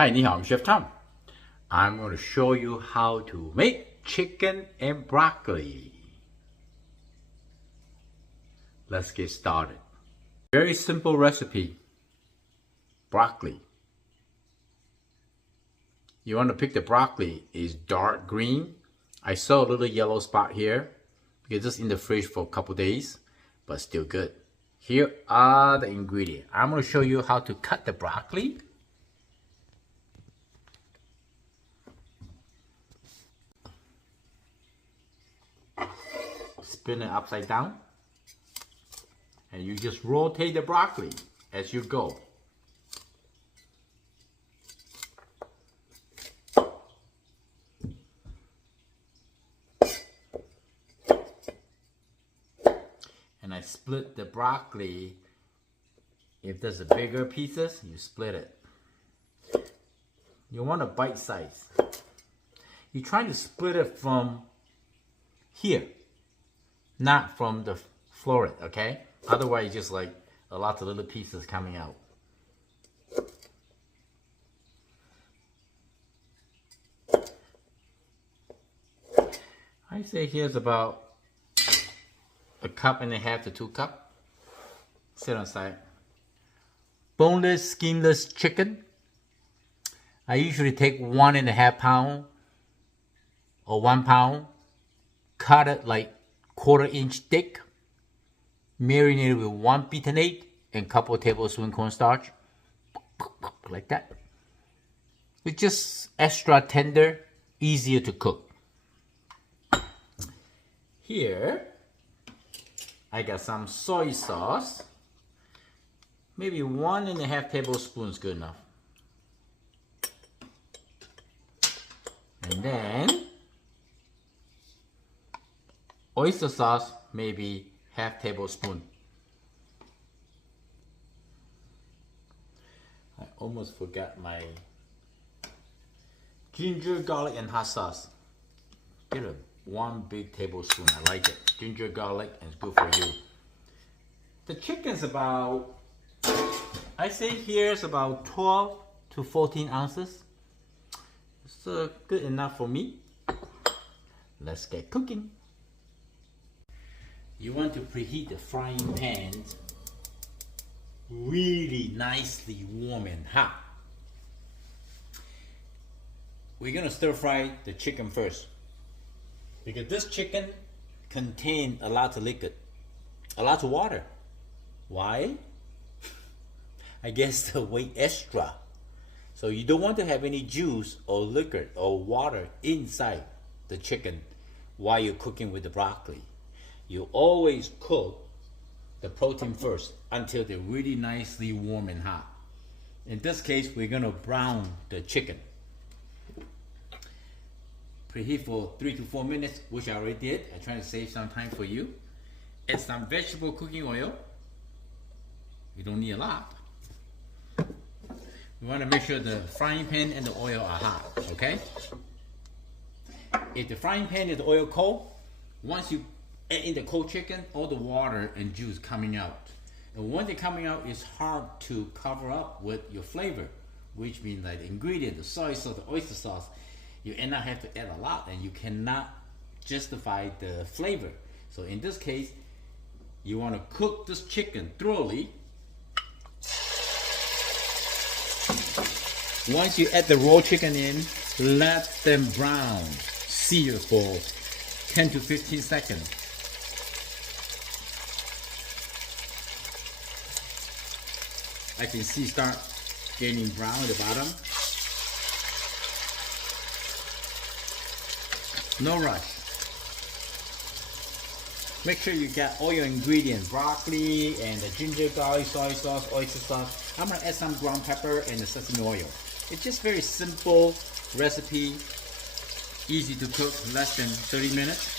Hi, 你好, I'm Chef Tom. I'm going to show you how to make chicken and broccoli. Let's get started. Very simple recipe. Broccoli. You want to pick the broccoli is dark green. I saw a little yellow spot here because it's in the fridge for a couple days, but still good. Here are the ingredients. I'm going to show you how to cut the broccoli. Spin it upside down, and you just rotate the broccoli as you go. And I split the broccoli. If there's a bigger pieces, you split it. You want a bite size. You try to split it from here, not from the floret, okay? Otherwise, just like a lot of little pieces coming out. I say here's about a cup and a half to 2 cups. Set on side. Boneless, skinless chicken. I usually take 1.5 pounds or 1 pound. Cut it like 1/4 inch thick. Marinate it with 1 beaten egg and couple tablespoons cornstarch. Like that. It's just extra tender, easier to cook. Here, I got some soy sauce. Maybe 1.5 tablespoons good enough. And then oyster sauce, maybe 1/2 tablespoon. I almost forgot my ginger, garlic, and hot sauce. Get a 1 big tablespoon. I like it. Ginger, garlic, and it's good for you. The chicken's about, I say here's about 12 to 14 ounces. It's good enough for me. Let's get cooking. You want to preheat the frying pan really nicely warm and hot. We're going to stir fry the chicken first, because this chicken contains a lot of liquid, a lot of water. Why? I guess the weight extra. So you don't want to have any juice or liquid or water inside the chicken while you're cooking with the broccoli. You always cook the protein first until they're really nicely warm and hot. In this case, we're going to brown the chicken. Preheat for 3 to 4 minutes, which I already did. I try to save some time for you. Add some vegetable cooking oil. You don't need a lot. We want to make sure the frying pan and the oil are hot, okay? If the frying pan and the oil cold, once you add in the cold chicken, all the water and juice coming out. And when they're coming out, it's hard to cover up with your flavor, which means like the ingredient, the soy sauce, the oyster sauce, you end up have to add a lot and you cannot justify the flavor. So in this case, you want to cook this chicken thoroughly. Once you add the raw chicken in, let them brown, sear for 10 to 15 seconds. I can see start getting brown at the bottom. No rush. Make sure you got all your ingredients, broccoli and the ginger, garlic, soy sauce, oyster sauce. I'm gonna add some ground pepper and the sesame oil. It's just very simple recipe, easy to cook, less than 30 minutes.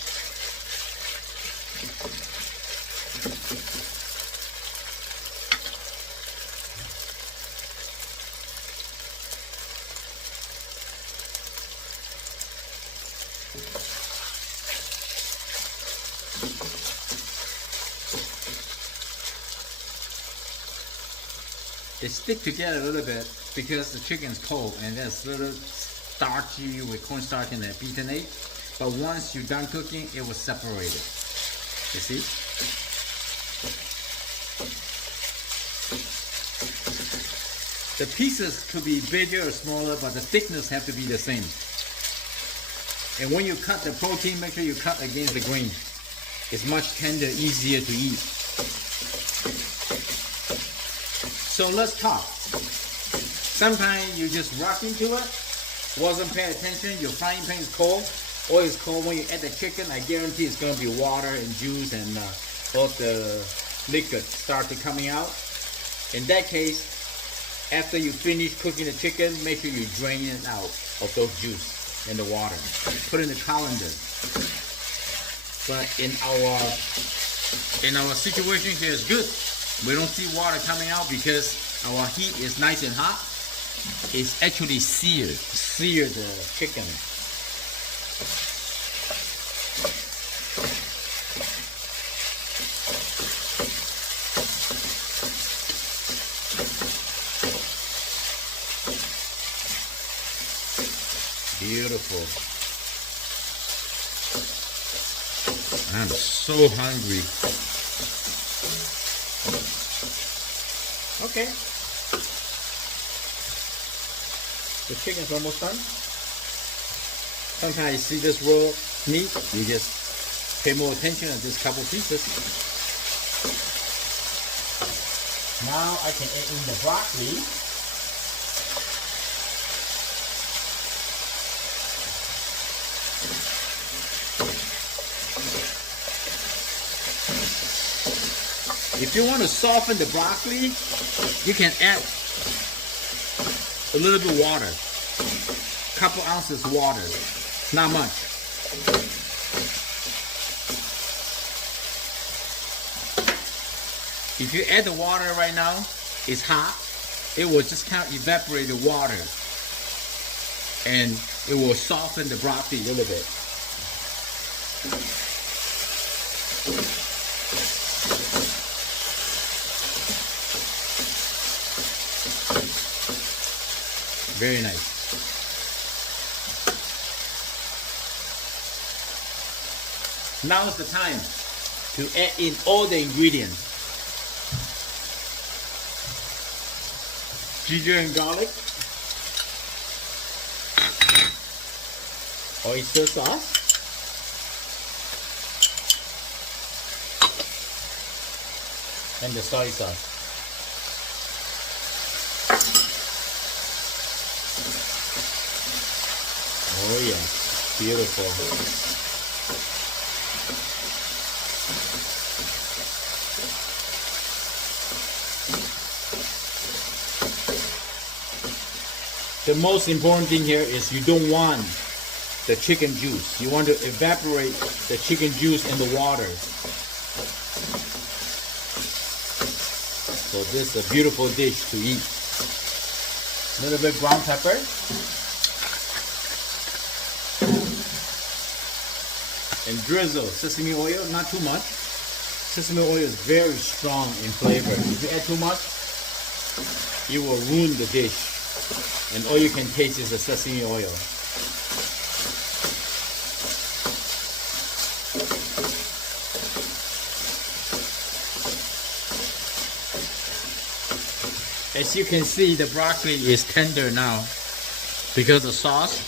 They stick together a little bit. because the chicken's cold and that's a little starchy with cornstarch and that beaten egg. But once you're done cooking, it will separate it. You see? The pieces could be bigger or smaller, but the thickness have to be the same. And when you cut the protein, make sure you cut against the grain. It's much tender, easier to eat. So let's talk. Sometimes you just rock into it, wasn't paying attention, your frying pan is cold, oil is cold. When you add the chicken, I guarantee it's going to be water and juice and all the liquid started coming out. In that case, after you finish cooking the chicken, make sure you drain it out of those juice and the water. Put it in the colander. But in our situation here is good. We don't see water coming out because our heat is nice and hot. It's actually seared the chicken. Beautiful. I'm so hungry. Okay. The chicken's almost done. Sometimes you see this raw meat, you just pay more attention to this couple pieces. Now I can add in the broccoli. If you want to soften the broccoli, you can add a little bit of water, a couple ounces of water, not much. If you add the water right now, it's hot, it will just kind of evaporate the water and it will soften the broccoli a little bit. Very nice. Now is the time to add in all the ingredients. Ginger and garlic. Oyster sauce. And the soy sauce. Oh yes, beautiful. The most important thing here is you don't want the chicken juice. You want to evaporate the chicken juice in the water. So this is a beautiful dish to eat. A little bit ground pepper. And drizzle sesame oil, not too much. Sesame oil is very strong in flavor. If you add too much, it will ruin the dish. And all you can taste is the sesame oil. As you can see, the broccoli is tender now because of the sauce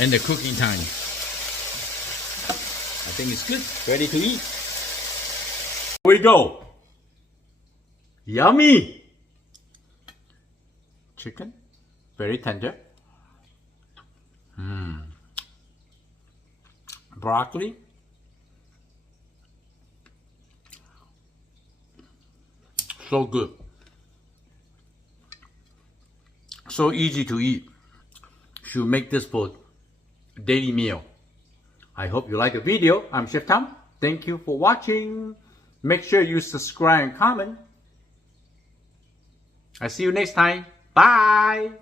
and the cooking time. I think it's good, ready to eat. Here we go. Yummy! Chicken, very tender. Broccoli. So good. So easy to eat. Should make this for daily meal. I hope you like the video. I'm Chef Tom. Thank you for watching. Make sure you subscribe and comment. I'll see you next time. Bye.